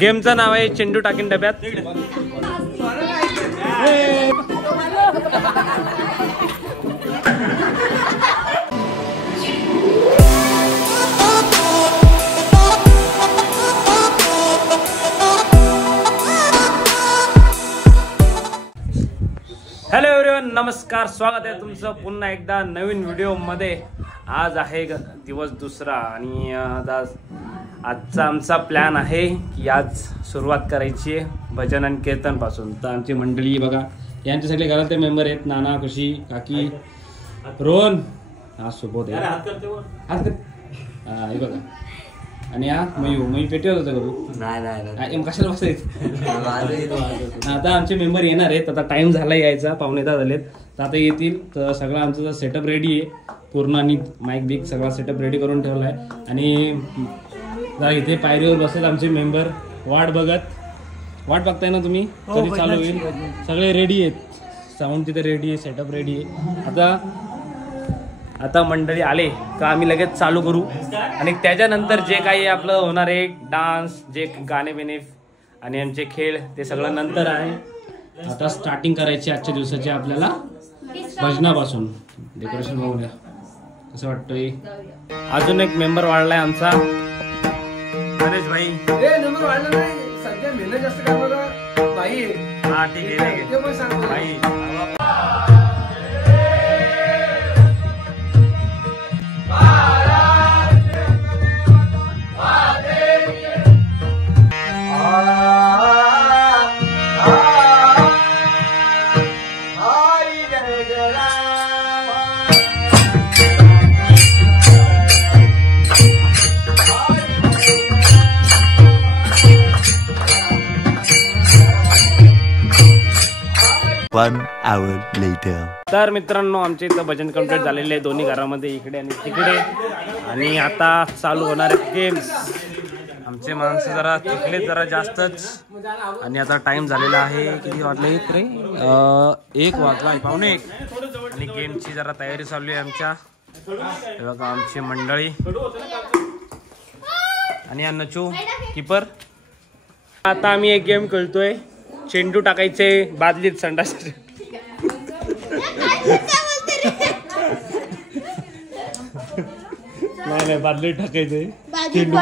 गेमचं नाव आहे चेंडू टाकीन डब्यात. हॅलो एव्हरीवन, नमस्कार. स्वागत आहे तुमचं पुन्हा एकदा नवीन व्हिडिओ मध्ये. आज आहे दिवस दुसरा आणि आजचा आमचा प्लॅन आहे की आज सुरुवात करायची आहे भजन आणि कीर्तन पासून. तर आमची मंडळी बघा, यांचे सगळे घरातले मेंबर आहेत. नाना, खुशी, काकी, रोहन, हा सुबोध आहे, हे बघा. आणि हा मयू पेटीवर होता का तू? नाही, कशाला बसायचं. आता आमचे मेंबर येणार आहेत. आता टाइम झाला यायचा, 9:15 झालेत. तर आता येतील. तर सगळं आमचं सेटअप रेडी आहे पूर्ण आणि माईक बिक सगळा सेटअप रेडी करून ठेवला आहे. आणि इथे पायरीवर बसलेत आमचे मेंबर वाट बघताय ना तुम्ही कधी चालू होईल. सगळे रेडी आहेत, साऊंड तिथे रेडी आहे, सेटअप रेडी आहे. आता मंडळी आले का आम्ही लगेच चालू करू. आणि त्याच्यानंतर जे काही आपलं होणार आहे डान्स, जे गाणे बिणे आणि आमचे खेळ, ते सगळं नंतर आहे. आता स्टार्टिंग करायची आजच्या दिवसाची आपल्याला भजनापासून. डेकोरेशन बघूया कसं वाटतंय. अजून एक मेंबर वाढलाय आमचा गणेश भाई. नंबर वाढला नाही, सध्या मेहनत जास्त करणारा भाई. हा ठीक आहे भाई. 1 hour later. तर मित्रांनो, आमच्या इथं भजन कंप्लीट झालेले आहे दोन्ही घरामध्ये, इकडे आणि तिकडे. आणि आता चालू होणार आहे गेम्स. आमचे माणसं जरा तिकडे जरा जास्तच. आणि आता टाइम झालेला आहे, किती वाजले रे? 1 वाजला, 1:45. आणि गेमची जरा तयारी चालू आहे आमच्या. बघा आमची मंडळी आणि अन्नचू कीपर. आता आम्ही एक गेम खेळतोय, चेंडू टाकायचे बादलीत संडास. नाही बादलीत टाकायचे चेंडू.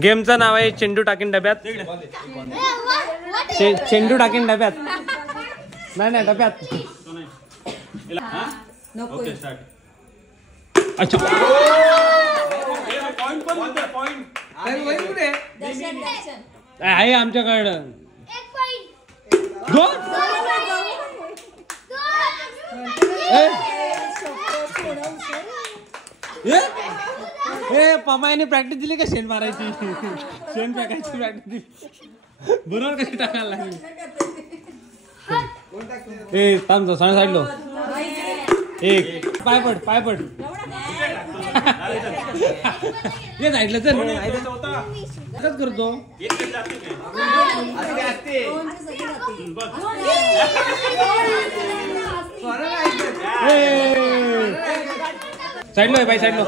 गेमचं नाव आहे चेंडू टाकीन डब्यात. चेंडू टाकीन डब्यात. नाही डब्यात. अच्छा, आहे आमच्याकडं. पमाईने प्रॅक्टिस दिली का शेण मारायची, शेण टाकायची प्रॅक्टिस दिली. बरोबर कशी टाकायला लागली. थांब साईडलो. एक पाय पड ये साईडला चल. करतो साईडलो बाई, साईडलो.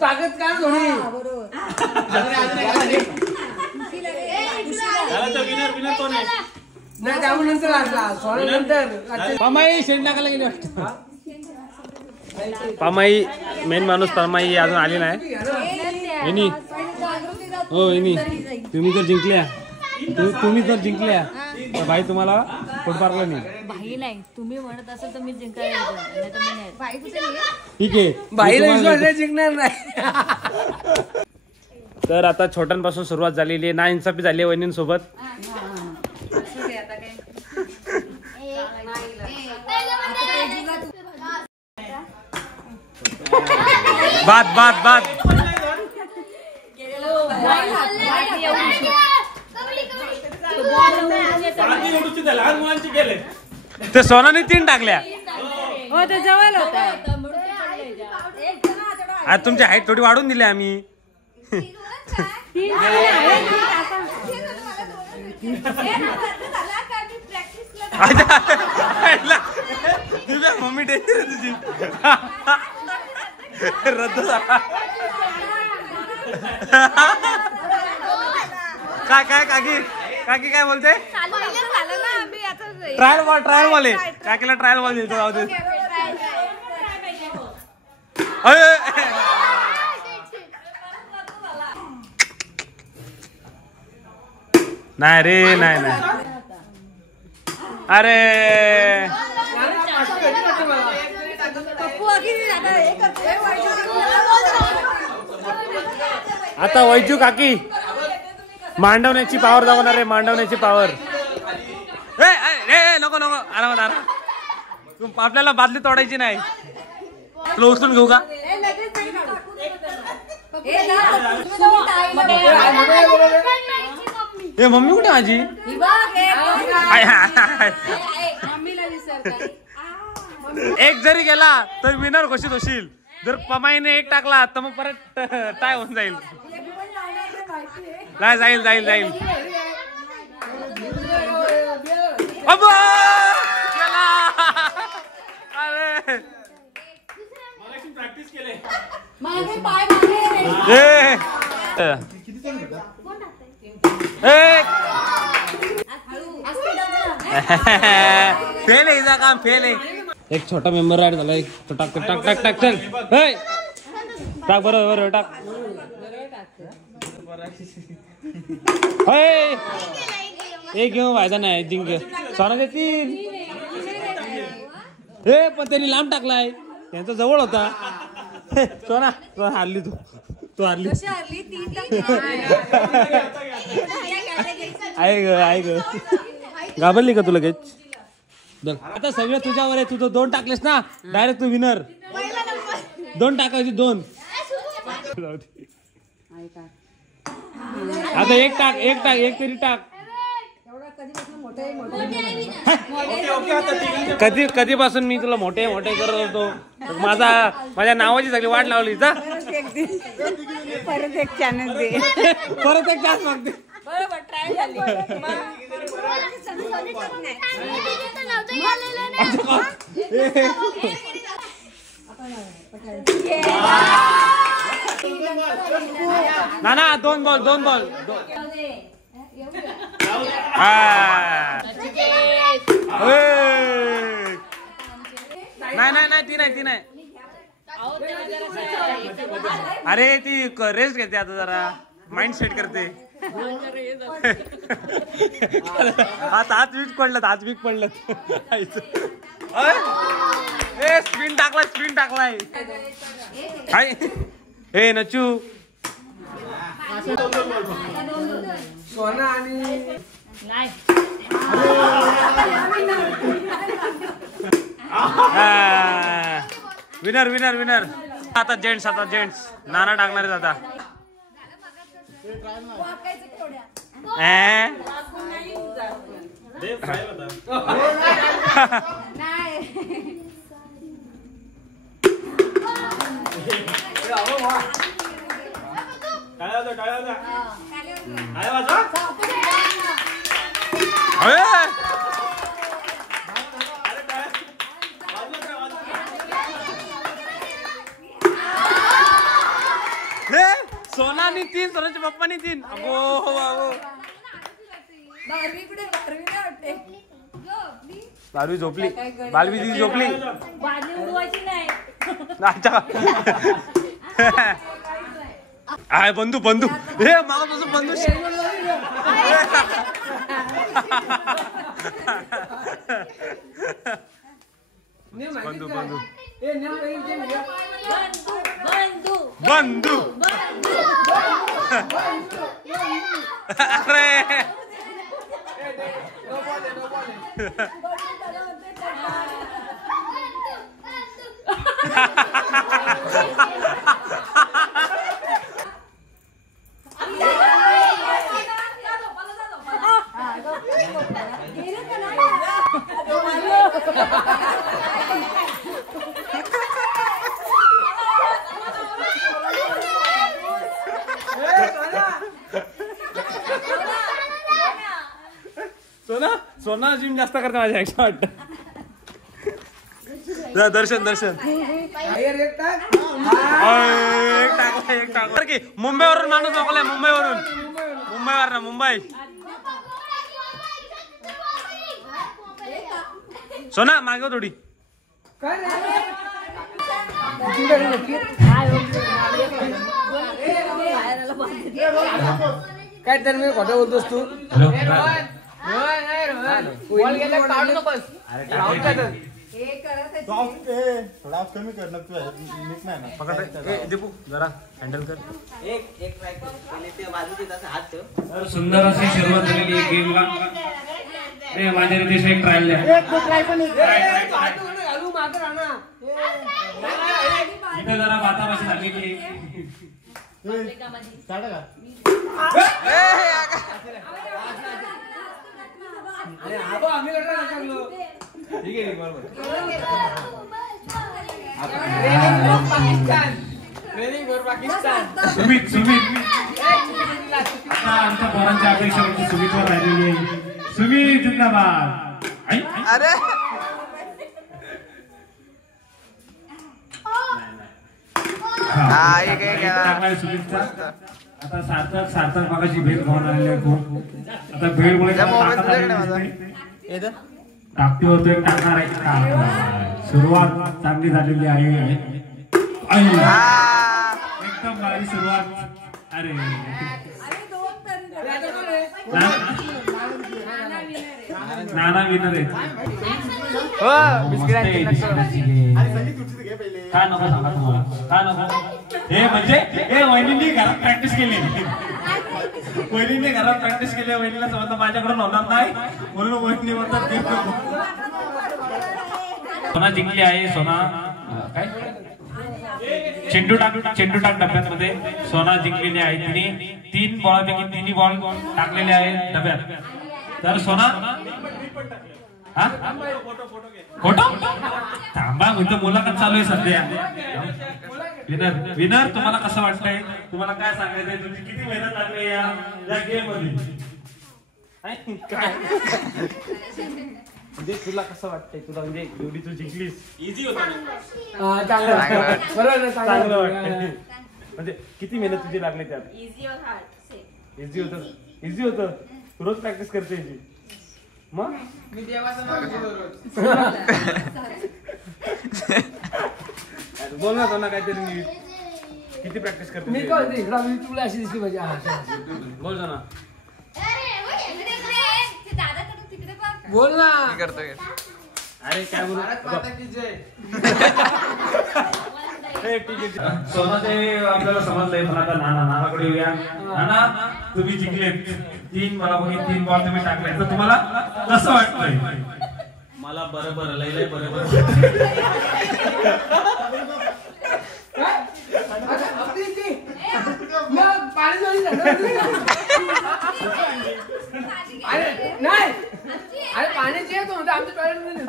ताकद काय थोडी. नाही त्यानंतर पामाई शेण टाकायला गेली वाटतं. पामाई मेन माणूस पामाई अजून आली नाही. इनी हो इनी, तुम्ही जर जिंकल्या तर भाई तुम्हाला फुटपारला नाही. भाई नाही, तुम्ही म्हणत असाल तर मी जिंकायला. ठीक आहे, भाईला जिंकणार नाही. तर आता छोट्यांपासून सुरुवात झालेली आहे. ना इन्साफी झाली आहे वहिनींसोबत. बाद ते सोनाने 3 टाकल्या. हो ते जवळ होता. आज तुमची हाईट थोडी वाढून दिली आम्ही. तुझ्या मम्मी टेन्शन तुझी रद्द झाला. काय काय काकी काकी काय बोलते? ट्रायल बॉल आहे. काकीला ट्रायल बॉल देतो. जाऊ दे. नाही रे नाही. अरे आता वैजू काकी मांडवण्याची पावर दाखवणार आहे. मांडवण्याची पावर. नको आराम. आपल्याला बादली तोडायची नाही. तुला उचलून घेऊ का? ए मम्मी कुठे माझी? एक जरी गेला तर विनर घोषित होशील. जर पमाईने एक टाकला तर मग परत टाय होऊन जाईल. जाईल प्रॅक्टिस केले. फेल आहे हिचा काम. फेल आहे. एक छोटा मेंबर ऍड झाला. टाक चल. टाक बरोबर टाक. एक घेऊ फायदा नाही. जिंक सोना देतील. हे पण त्यांनी लांब टाकलाय. त्यांचा जवळ होता. सोना हारली. तू हारली. ऐक घाबरली का तू लगेच? आता सगळं तुझ्यावर आहे. तू तो 2 टाकलेस ना डायरेक्ट तू विनर. 2 टाकायची 2. आता एक तरी टाक. कधीपासून मी तुला मोठे करत होतो. माझ्या नावाची सगळी वाट लावली. परत एक चान्स दे. परत एक चान्स मागते. बरोबर ट्राय झाली. ना 2 बॉल. नाही ती नाही. अरे ती रेस्ट घेते आता. जरा माइंड सेट करते. हात वीक पडलं. स्पिन टाकलाय. हे नचू सोना आणि विनर. आता जेंट्स नाना टाकणार आहेत आता. सोनानी 3, सोनाच्या पप्पानी 3. बालवी झोपली. बालवी झोपली. आहे बंधू. हे मागापासून बंधू. बंधू. अरे सोना जिम जास्त करते माझ्या वाटतं. दर्शन एक टाक. एक टाक की मुंबईवरून माणूस मोकलाय. मुंबईवर ना मुंबई. सोना मागे थोडी. काय तर मी खोटं बोलतोस तू. थोडा कमी कर ना तू नीट नाही ना. दीपू जरा हँडल कर. तर सुंदर अशी सुरुवात झालेली आहे गेमला. माझ्या रीतीश एक ट्रायल द्या. इथे जरा बाताबाशी झालेली आहे. आम्ही टाकलो. ठीक आहे बरोबर. सुमित आता आमच्या पोरांच्या अपेक्षा सुमितवर राहिलेली आहे. सुमित जिंदाबाद. अरे सुमितचा आता सार्थक मागाची भेट घेऊन आलेली आहे. खूप आता भेटमुळे टाकतो एक टाकणार आहे. सुरुवात चांगली झालेली आहे. एकदम भारी सुरुवात. अरे नाना विनर आहे. काय नको सांगा तुम्हाला. काय नको हे म्हणजे हे वहिनींनी घरात प्रॅक्टिस केली. वहिनीला समजतं माझ्याकडून होणार नाही म्हणून वहिनी म्हणतात. सोना जिंकली आहे. सोना काय चेंडू टाक डब्यामध्ये सोना जिंकलेली आहे. तिने 3 बॉलपैकी 3 बॉल टाकलेले आहे डब्यात. तर सोना फोटो थांबा म्हणतो. मुलाखत चालू आहे सध्या. विनर तुम्हाला कसं वाटतंय. तुम्हाला काय सांगायचंय. तुझी किती मेहनत लागली या गेम मध्ये. म्हणजे तुला कसं वाटतंय. तुला म्हणजे एवढी तू जिंकलीस. इझी होतं. चांगलं वाटतंय. म्हणजे किती मेहनत तुझी लागली त्यात. इझी होतं. रोज प्रॅक्टिस करते याची. मग मी देवाचं नाव घेतो रोज. बोल ना त्यांना काहीतरी. किती प्रॅक्टिस करते. मी काय इकडं तुला अशी दिसली पाहिजे. बोल ना. बोल ना. करतोय. अरे काय बोलू. सोना ते आपल्याला समजलंय. पण आता नानाकडे येऊया. नाना तुम्ही जिंकलेत. 3 बॉलपैकी 3 बॉल तुम्ही टाकले. तर तुम्हाला कसं वाटतंय. मला बरोबर लय बरोबर. नाही अरे पाण्याची येतो म्हणतो आमच्या टॉयलेट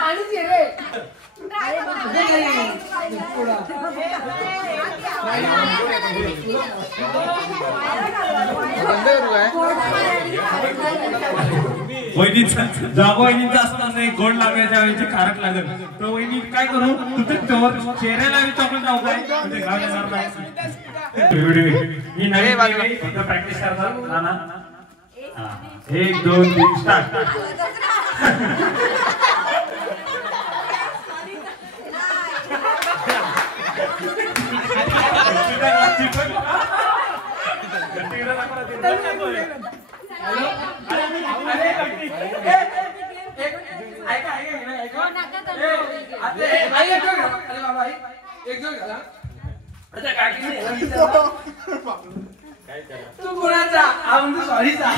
पाणीची रे. वहिनीचा असताना एक गोड लागण्याच्या वेळी खारट लागेल. तर वहिनी काय करू. तुझ्या चेहऱ्याला चॉकलेट जाऊ काय म्हणजे घाव येणार नाही. मी नाही फक्त प्रॅक्टिस करतात. नाना 1 2 3 स्टार्ट. तू कोणाचा. सॉरीचा.